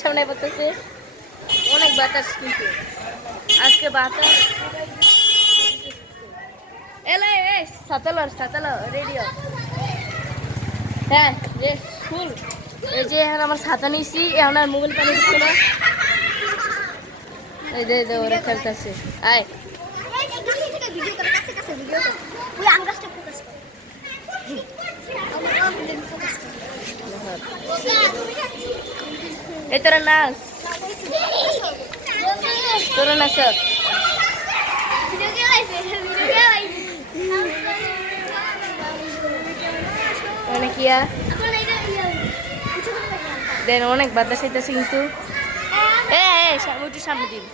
সামনে পড়তেছে অনেক বাতাস, কিন্তু আজকে বাতাস এলো। সাতালো রেডিও। হ্যাঁ যে ফুল, এই যে এখন আমার ছাতা নিয়েছি, এখন আর মোবাইল পানি দিচ্ছে না। এই যে ওরা খেলতেছে। আয় এই তোরা নাচ, তোরা নাচ। অনেক ইয়া দেন, অনেক বাতাস আইতেছে কিন্তু। একটু সামনে দিন।